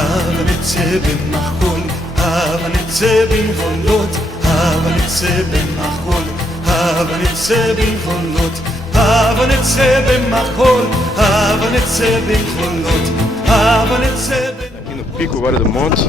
hava nitze b'machol, hava nitze b'nvolot, hava nitze b'machol, hava nitze b'nvolot, hava nitze b'machol, hava nitze b'nvolot, hava nitze b'nvolot. Aqui no pico agora do monte,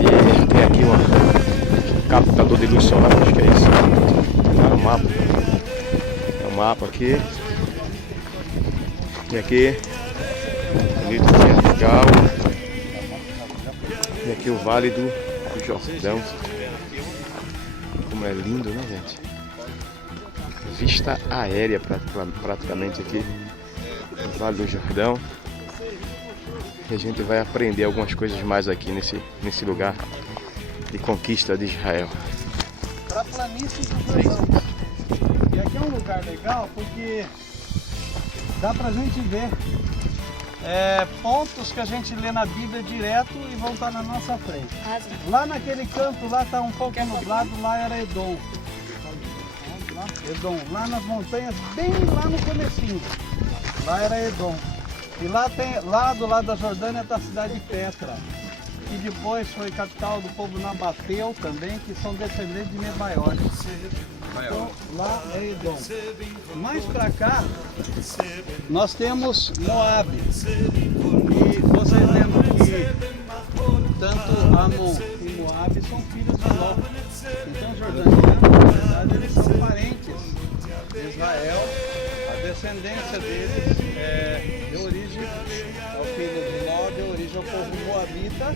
e tem aqui um captador de luz solar, acho que é isso. Tá no mapa. É um mapa aqui. E aqui, bonito vertical. E aqui o Vale do Jordão. Como é lindo, né, gente? Vista aérea praticamente aqui no Vale do Jordão. E a gente vai aprender algumas coisas mais aqui nesse lugar de conquista de Israel. Para planícies do Jordão. E aqui é um lugar legal porque dá pra gente ver pontos que a gente lê na Bíblia direto e vão estar na nossa frente. Lá naquele canto lá tá um pouco nublado, lá era Edom. Edom, lá nas montanhas, bem lá no comecinho. Lá era Edom. E lá do lado da Jordânia está a cidade de Petra, que depois foi capital do povo Nabateu também, que são descendentes de Nebaiot. Então lá é Edom. Mais para cá nós temos Moab. E vocês lembram que tanto Amon e Moab são filhos de Ló. Então os jordanianos, na verdade, eles são parentes de Israel. A descendência deles deu origem ao filho de Ló, deu origem ao povo moabita.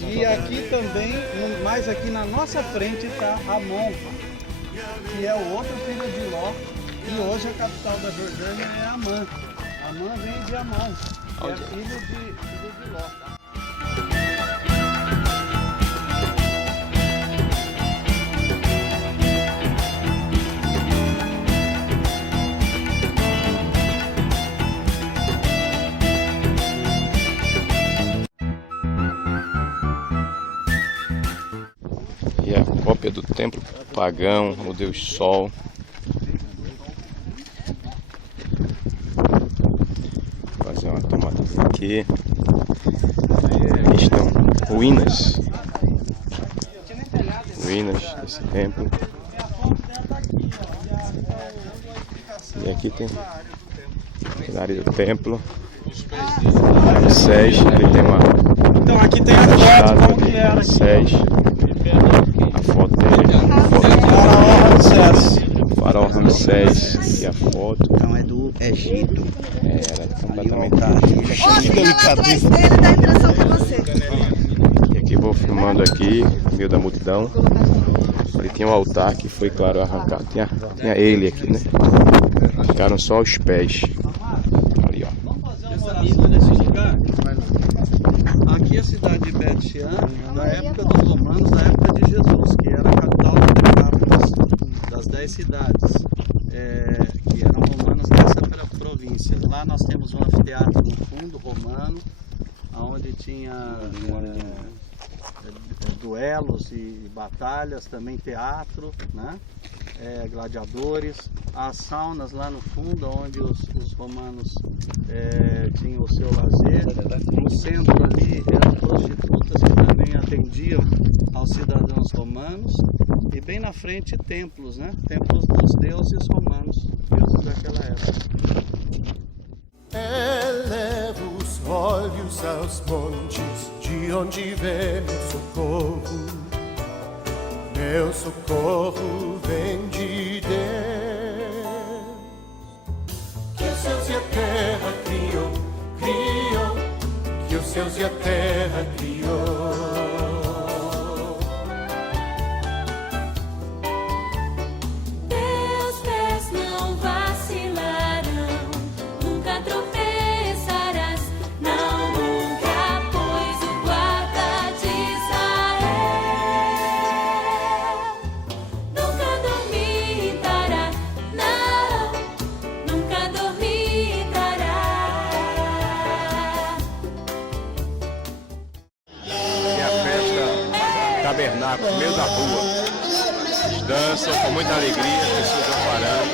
E aqui também, mais aqui na nossa frente, está Amon, que é o outro filho de Ló. E hoje a capital da Jordânia é Amã. Amã vem de Amon, que é filho de Ló. E a cópia do templo pagão, o Deus Sol. Vou fazer uma tomada aqui. Aqui estão ruínas desse templo. E aqui tem na área do templo. Sés, ali tem uma. Então aqui tem a foto como que era. Sés. A foto dele. Faraó Ramsés. E a foto. Então é do Egito. Era completamente. Que delicadeza. Ele dá a impressão que é você. E aqui vou filmando aqui, no meio da multidão. Ali tinha um altar que foi, claro, arrancado. Tinha ele aqui, né? Ficaram só os pés. Ali, ó. Vamos fazer uma oração nesse lugar? Aqui é a cidade de Bet-Shean, da época dos romanos, da época de Jesus, que era a capital das 10 cidades, que eram romanas dessa província. Lá nós temos um anfiteatro no fundo romano, onde tinha duelos e batalhas, também teatro, né? Gladiadores, as saunas lá no fundo, onde os romanos tinham o seu lazer. No centro ali eram prostitutas que também atendiam aos cidadãos romanos. E bem na frente templos, né? Templos dos deuses romanos, deuses daquela época. Elevo os olhos aos montes, de onde vem meu socorro. Meu socorro vem de Deus, que os céus e a terra criou, que os céus e a terra criou. Tabernáculo, no meio da rua. Eles dançam com muita alegria, as pessoas vão parando.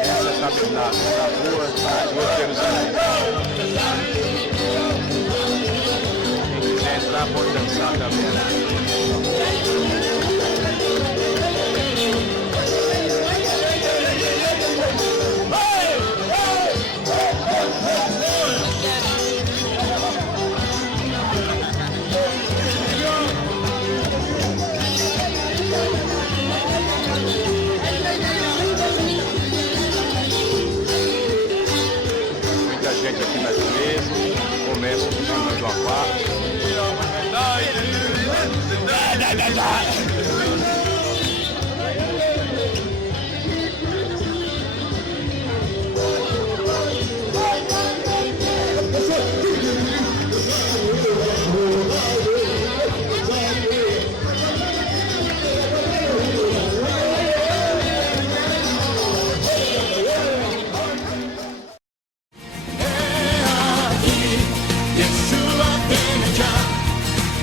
Essa na rua de Jerusalém. Quem quiser entrar pode dançar também. Gente aqui na igreja, começa funcionando a parte.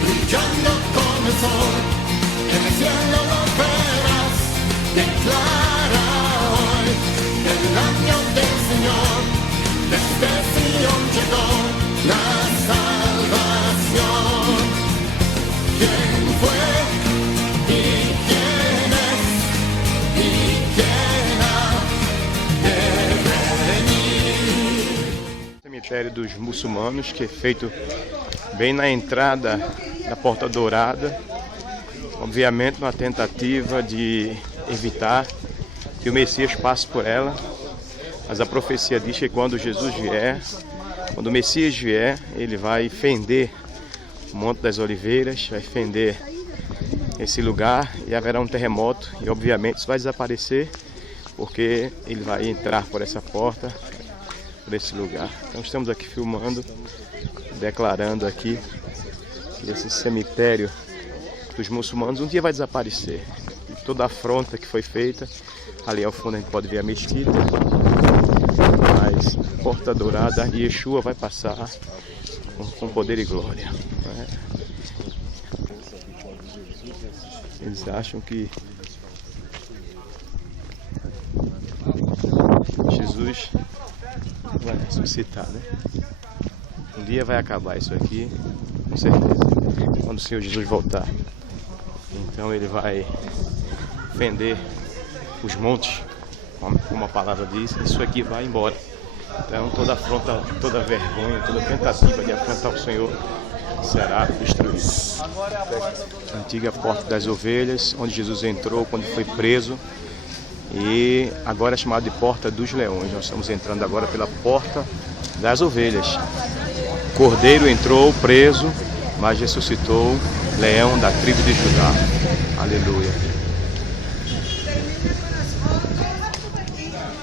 Brillando como el sol, en el cielo lo verás, declara hoy el año del Señor, desde Sion llegó la salvación. ¿Quién fue y quién es y quién ha de venir? Cemitério dos muçulmanos, que é feito bem na entrada da Porta Dourada, obviamente uma tentativa de evitar que o Messias passe por ela, mas a profecia diz que quando Jesus vier, quando o Messias vier, ele vai fender o Monte das Oliveiras, vai fender esse lugar e haverá um terremoto e obviamente isso vai desaparecer porque ele vai entrar por essa porta, por esse lugar. Então estamos aqui filmando, declarando aqui que esse cemitério dos muçulmanos um dia vai desaparecer. E toda a afronta que foi feita, ali ao fundo a gente pode ver a mesquita, mas Porta Dourada e Yeshua vai passar com poder e glória. Eles acham que Jesus vai ressuscitar, né? Um dia vai acabar isso aqui, com certeza, quando o Senhor Jesus voltar. Então ele vai fender os montes, como a palavra diz, isso aqui vai embora. Então toda afronta, toda vergonha, toda tentativa de afrontar o Senhor será destruída. A antiga Porta das Ovelhas, onde Jesus entrou quando foi preso, e agora é chamada de Porta dos Leões. Nós estamos entrando agora pela Porta das Ovelhas. Cordeiro entrou preso, mas ressuscitou, leão da tribo de Judá. Aleluia.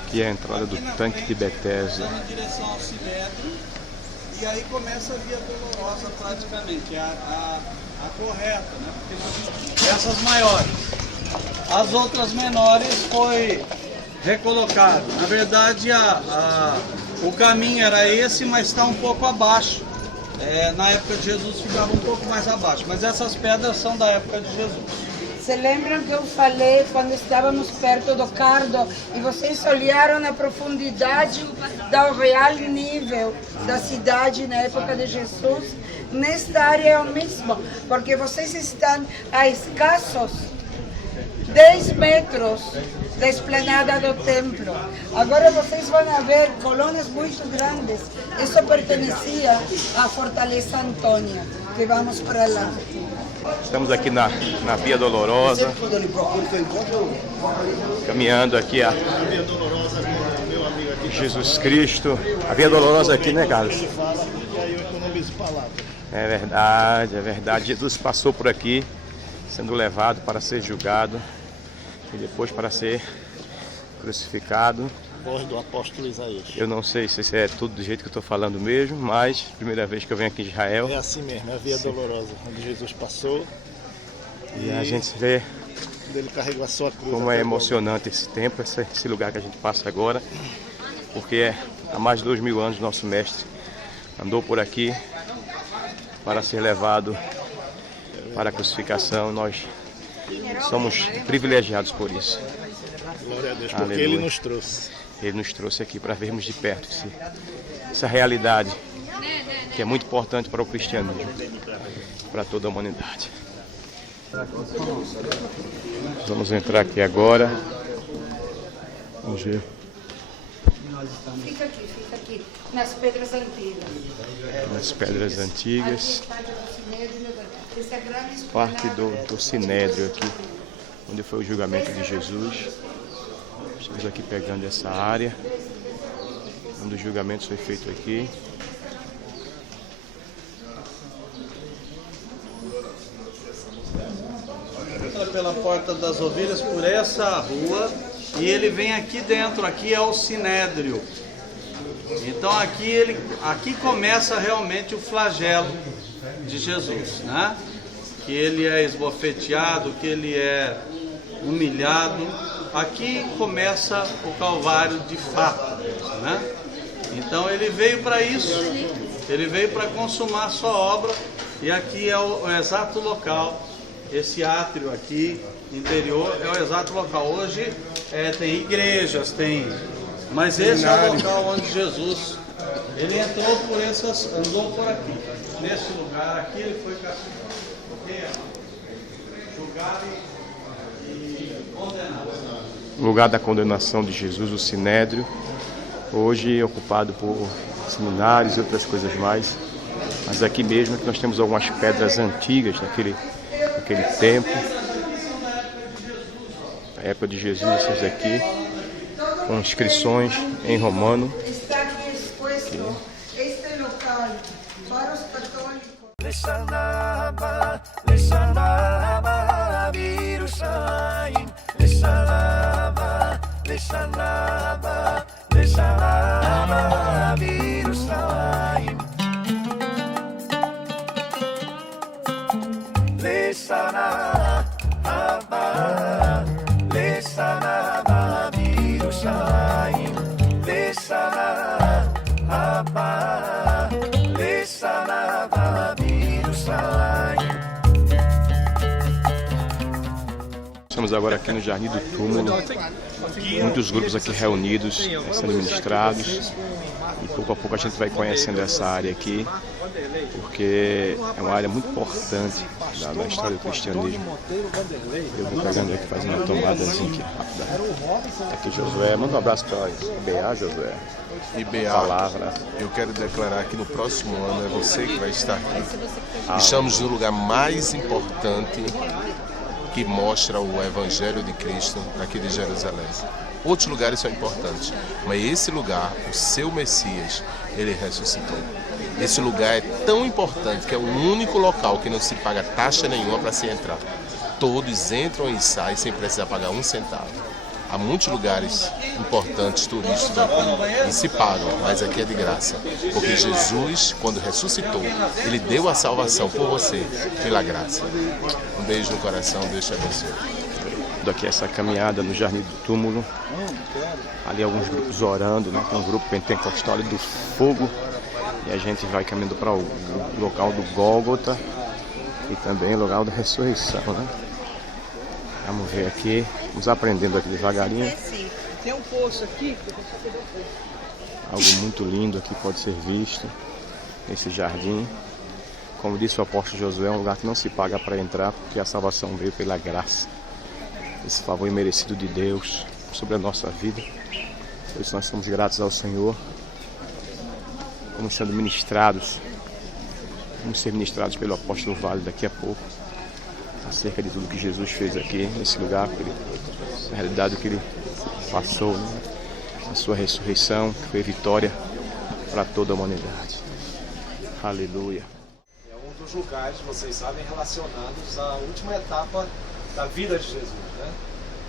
Aqui é a entrada do tanque de Betesda. Em direção ao Sinédrio, e aí começa a Via Dolorosa praticamente, a correta, né? Porque essas maiores. As outras menores foi recolocado. Na verdade, o caminho era esse, mas está um pouco abaixo. Na época de Jesus ficava um pouco mais abaixo, mas essas pedras são da época de Jesus. Se lembram que eu falei quando estávamos perto do Cardo e vocês olharam a profundidade do real nível da cidade na época de Jesus? Nesta área é o mesmo, porque vocês estão a escassos 10 metros da esplanada do templo. Agora vocês vão ver colunas muito grandes. Isso pertencia à Fortaleza Antônia, que vamos para lá. Estamos aqui na Via Dolorosa, caminhando aqui a Jesus Cristo. A Via Dolorosa aqui, né, Carlos? É verdade. Jesus passou por aqui, sendo levado para ser julgado e depois para ser crucificado. Voz do apóstolo Isaías. Eu não sei se é tudo do jeito que eu estou falando mesmo, mas primeira vez que eu venho aqui em Israel. É assim mesmo, é a Via Dolorosa, onde Jesus passou. E a gente vê ele carregou a sua cruz. Como é emocionante esse tempo, esse lugar que a gente passa agora, porque há mais de 2000 anos nosso mestre andou por aqui para ser levado para a crucificação. Nós somos privilegiados por isso. Glória a Deus, porque Aleluia. Ele nos trouxe. Ele nos trouxe aqui para vermos de perto essa realidade que é muito importante para o cristianismo, para toda a humanidade. Vamos entrar aqui agora. Vamos ver. Fica aqui, nas pedras antigas. Nas pedras antigas. Parte do Sinédrio aqui, onde foi o julgamento de Jesus. Estamos aqui pegando essa área, onde o julgamento foi feito aqui. Entra pela Porta das Ovelhas por essa rua e ele vem aqui dentro, aqui é o Sinédrio. Então aqui começa realmente o flagelo de Jesus, né? Que ele é esbofeteado, que ele é humilhado. Aqui começa o Calvário de fato, né? Então ele veio para isso, ele veio para consumar a sua obra e aqui é o exato local. Esse átrio aqui, interior, é o exato local. Hoje tem igrejas, mas esse é o local onde Jesus, ele entrou andou por aqui. Nesse lugar aqui ele foi julgado e condenado. O lugar da condenação de Jesus, o Sinédrio, hoje ocupado por seminários e outras coisas mais. Mas aqui mesmo que nós temos algumas pedras antigas daquele tempo, na época de Jesus, essas aqui, com inscrições em romano. Está aqui exposto este local para os católicos. Estamos agora aqui no Jardim do Túmulo, muitos grupos aqui reunidos, sendo ministrados, e pouco a pouco a gente vai conhecendo essa área aqui, porque é uma área muito importante da história do cristianismo. Eu vou pegando aqui, fazendo uma tomadazinha aqui rápida. Aqui Josué, manda um abraço para IBA, Josué. IBA, Palavra. eu quero declarar que no próximo ano é você que vai estar aqui. Estamos no lugar mais importante que mostra o Evangelho de Cristo aqui de Jerusalém. Outros lugares são importantes, mas esse lugar, o seu Messias, ele ressuscitou. Esse lugar é tão importante que é o único local que não se paga taxa nenhuma para se entrar. Todos entram e saem sem precisar pagar um centavo. Há muitos lugares importantes, turísticos aqui, e se pagam, mas aqui é de graça. Porque Jesus, quando ressuscitou, ele deu a salvação por você, pela graça. Um beijo no coração, Deus te abençoe. Aqui essa caminhada no Jardim do Túmulo, ali alguns grupos orando, né? Tem um grupo pentecostal ali do fogo, e a gente vai caminhando para o local do Gólgota e também o local da ressurreição, né? Vamos ver aqui, vamos aprendendo aqui devagarinho. Tem um poço aqui. Algo muito lindo aqui pode ser visto, esse jardim. Como disse o apóstolo Josué, é um lugar que não se paga para entrar, porque a salvação veio pela graça. Esse favor imerecido de Deus sobre a nossa vida. Por isso nós somos gratos ao Senhor. Vamos sendo ministrados. Vamos ser ministrados pelo apóstolo Vale daqui a pouco, acerca de tudo que Jesus fez aqui, nesse lugar, na realidade o que ele passou, né? A sua ressurreição, que foi vitória para toda a humanidade. Aleluia. É um dos lugares, vocês sabem, relacionados à última etapa da vida de Jesus, né?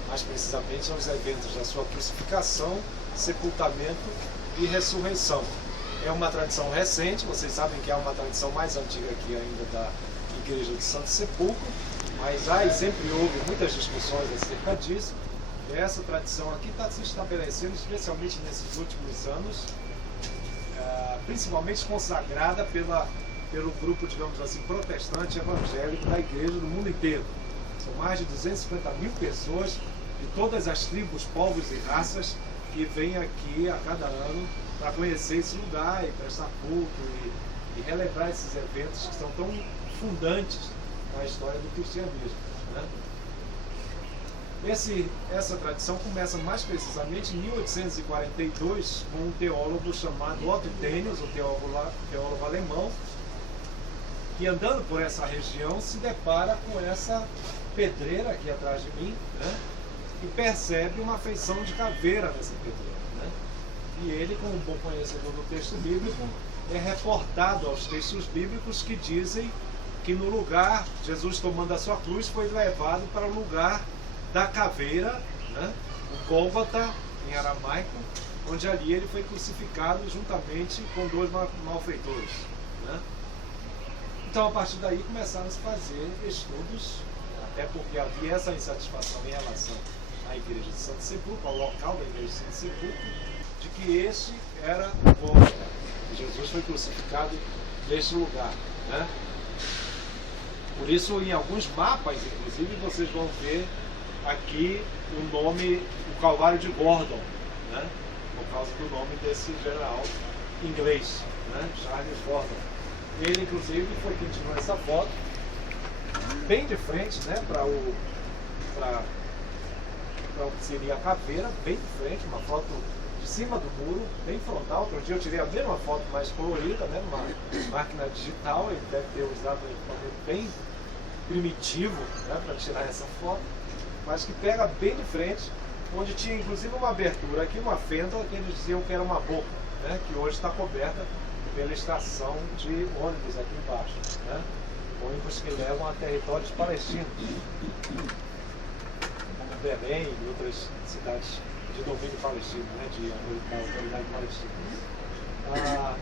Mais precisamente aos eventos da sua crucificação, sepultamento e ressurreição. É uma tradição recente, vocês sabem que é uma tradição mais antiga aqui ainda da Igreja do Santo Sepulcro, mas há e sempre houve muitas discussões acerca disso. E essa tradição aqui está se estabelecendo, especialmente nesses últimos anos, principalmente consagrada pelo grupo, digamos assim, protestante evangélico da igreja do mundo inteiro. São mais de 250 mil pessoas de todas as tribos, povos e raças e vem aqui a cada ano para conhecer esse lugar e prestar culto e relembrar esses eventos que são tão fundantes na história do cristianismo, né? Essa tradição começa mais precisamente em 1842 com um teólogo chamado Otto Denius, um teólogo alemão, que andando por essa região se depara com essa pedreira aqui atrás de mim, né? E percebe uma feição de caveira nessa pedreira, né? E ele, como um bom conhecedor do texto bíblico, é reportado aos textos bíblicos que dizem que no lugar, Jesus tomando a sua cruz, foi levado para o lugar da caveira, né? O Gólgota, em aramaico, onde ali ele foi crucificado juntamente com 2 malfeitores, né? Então, a partir daí, começaram a se fazer estudos, até porque havia essa insatisfação em relação à igreja de Santo Sepulcro, ao local da igreja de Santo Sepulcro, de que este era o Gólgota. Jesus foi crucificado neste lugar, né? Por isso, em alguns mapas, inclusive, vocês vão ver aqui o nome, o Calvário de Gordon, né? Por causa do nome desse general inglês, né? Charles Gordon. Ele, inclusive, foi quem tirou essa foto, bem de frente, né? Para o que seria a caveira, bem de frente, uma foto de cima do muro, bem frontal. Outro dia eu tirei a mesma foto mais colorida, né? Numa máquina digital, ele deve ter usado um equipamento bem primitivo, né? Para tirar essa foto, mas que pega bem de frente, onde tinha inclusive uma abertura aqui, uma fenda, que eles diziam que era uma boca, né? Que hoje está coberta pela estação de ônibus aqui embaixo, né? Ônibus que levam a territórios palestinos, como Belém e outras cidades de domínio palestino, né? Da autoridade palestina.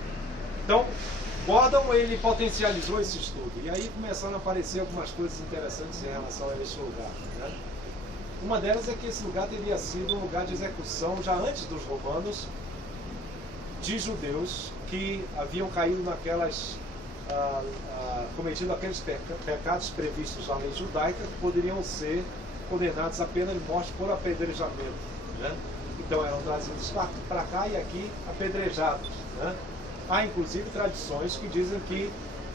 Então, Gordon, ele potencializou esse estudo, e aí começaram a aparecer algumas coisas interessantes em relação a esse lugar, né? Uma delas é que esse lugar teria sido um lugar de execução, já antes dos romanos, de judeus que haviam caído naquelas, cometido aqueles pecados previstos na lei judaica, que poderiam ser condenados à pena de morte por apedrejamento, né? Então eram trazidos para cá e aqui apedrejados, né? Há inclusive tradições que dizem que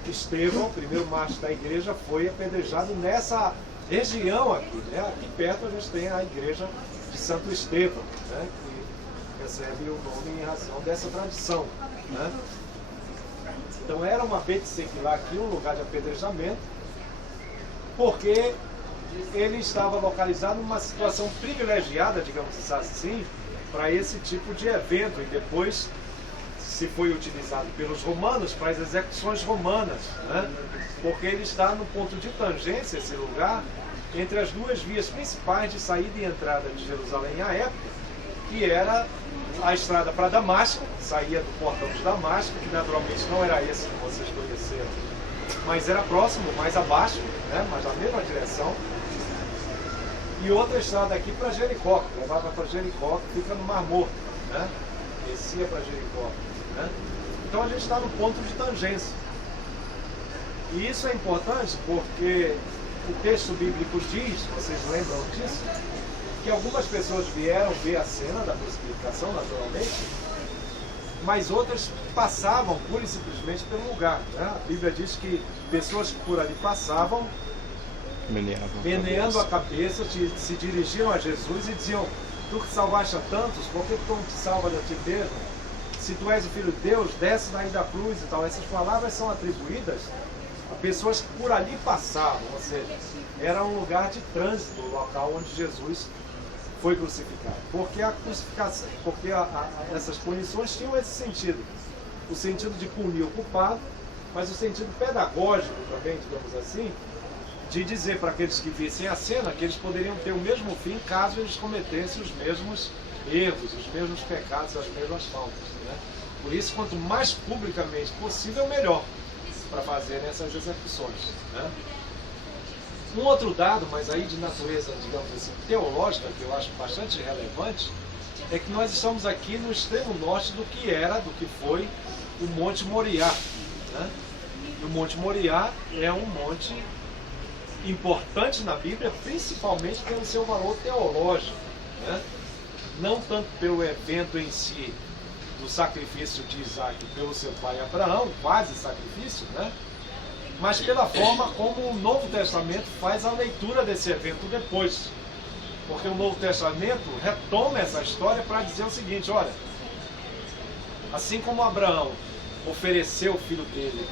Estevão, o primeiro mártir da igreja, foi apedrejado nessa região aqui, né? Aqui perto a gente tem a igreja de Santo Estevão, né? Que recebe o nome em razão dessa tradição, né? Então era uma Bet Sequilah aqui, um lugar de apedrejamento, porque ele estava localizado numa situação privilegiada, digamos assim, para esse tipo de evento, e depois se foi utilizado pelos romanos para as execuções romanas, né? Porque ele está no ponto de tangência, esse lugar, entre as duas vias principais de saída e entrada de Jerusalém à época, que era a estrada para Damasco, saía do portão de Damasco, que naturalmente não era esse que vocês conheceram, mas era próximo, mais abaixo, né? Mas na mesma direção. E outra estrada aqui para Jericó, que levava para Jericó, que fica no Mar Morto, né? Descia para Jericó, né? Então a gente está no ponto de tangência. E isso é importante porque o texto bíblico diz, vocês lembram disso, que algumas pessoas vieram ver a cena da crucificação, naturalmente, mas outras passavam pura e simplesmente pelo lugar, né? A Bíblia diz que pessoas que por ali passavam, meneando a cabeça, se dirigiam a Jesus e diziam: tu que salvaste a tantos, por que tu não te salvas a ti mesmo? Se tu és o Filho de Deus, desce daí da cruz e tal. Essas palavras são atribuídas a pessoas que por ali passavam, ou seja, era um lugar de trânsito, o local onde Jesus foi crucificado. Porque a crucificação, porque essas punições tinham esse sentido, o sentido de punir o culpado, mas o sentido pedagógico também, digamos assim, de dizer para aqueles que vissem a cena que eles poderiam ter o mesmo fim caso eles cometessem os mesmos erros, os mesmos pecados, as mesmas faltas, né? Por isso, quanto mais publicamente possível, melhor para fazerem essas execuções, né? Um outro dado, mas aí de natureza, digamos assim, teológica, que eu acho bastante relevante, é que nós estamos aqui no extremo norte do que foi o Monte Moriá, né? E o Monte Moriá é um monte importante na Bíblia, principalmente pelo seu valor teológico, né? não tanto pelo evento em si, do sacrifício de Isaac pelo seu pai Abraão, quase sacrifício, né? Mas pela forma como o Novo Testamento faz a leitura desse evento depois. Porque o Novo Testamento retoma essa história para dizer o seguinte, olha, assim como Abraão ofereceu o filho dele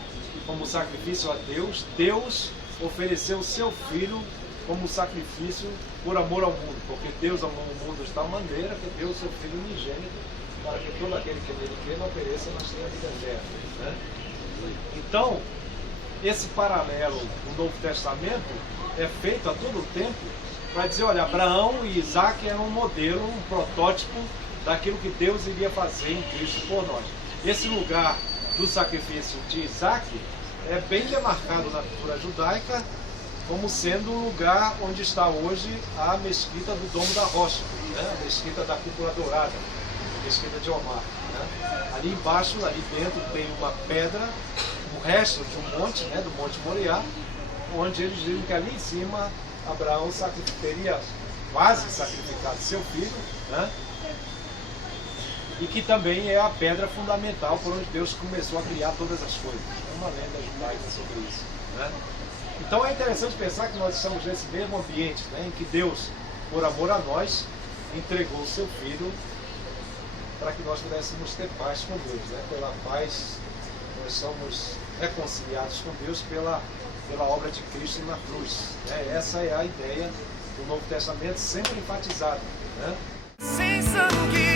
como sacrifício a Deus, Deus ofereceu o seu filho como sacrifício por amor ao mundo, porque Deus amou o mundo de tal maneira que deu o seu filho unigênito para que todo aquele que nele crê não pereça, mas tenha vida eterna, né? Então, esse paralelo do Novo Testamento é feito a todo tempo para dizer, olha, Abraão e Isaac eram um modelo, um protótipo daquilo que Deus iria fazer em Cristo por nós. Esse lugar do sacrifício de Isaac é bem demarcado na cultura judaica como sendo o lugar onde está hoje a mesquita do Domo da Rocha, né? A mesquita da Cúpula Dourada, a mesquita de Omar, né? Ali embaixo, ali dentro, tem uma pedra, o resto de um monte, né, do Monte Moriá, onde eles dizem que ali em cima Abraão teria quase sacrificado seu filho, né? E que também é a pedra fundamental por onde Deus começou a criar todas as coisas. É uma lenda judaica sobre isso, né? Então é interessante pensar que nós estamos nesse mesmo ambiente, né, em que Deus, por amor a nós, entregou o seu Filho para que nós pudéssemos ter paz com Deus, né? Pela paz nós somos reconciliados com Deus pela obra de Cristo na cruz, né? Essa é a ideia do Novo Testamento sempre enfatizada, né? Sem sangue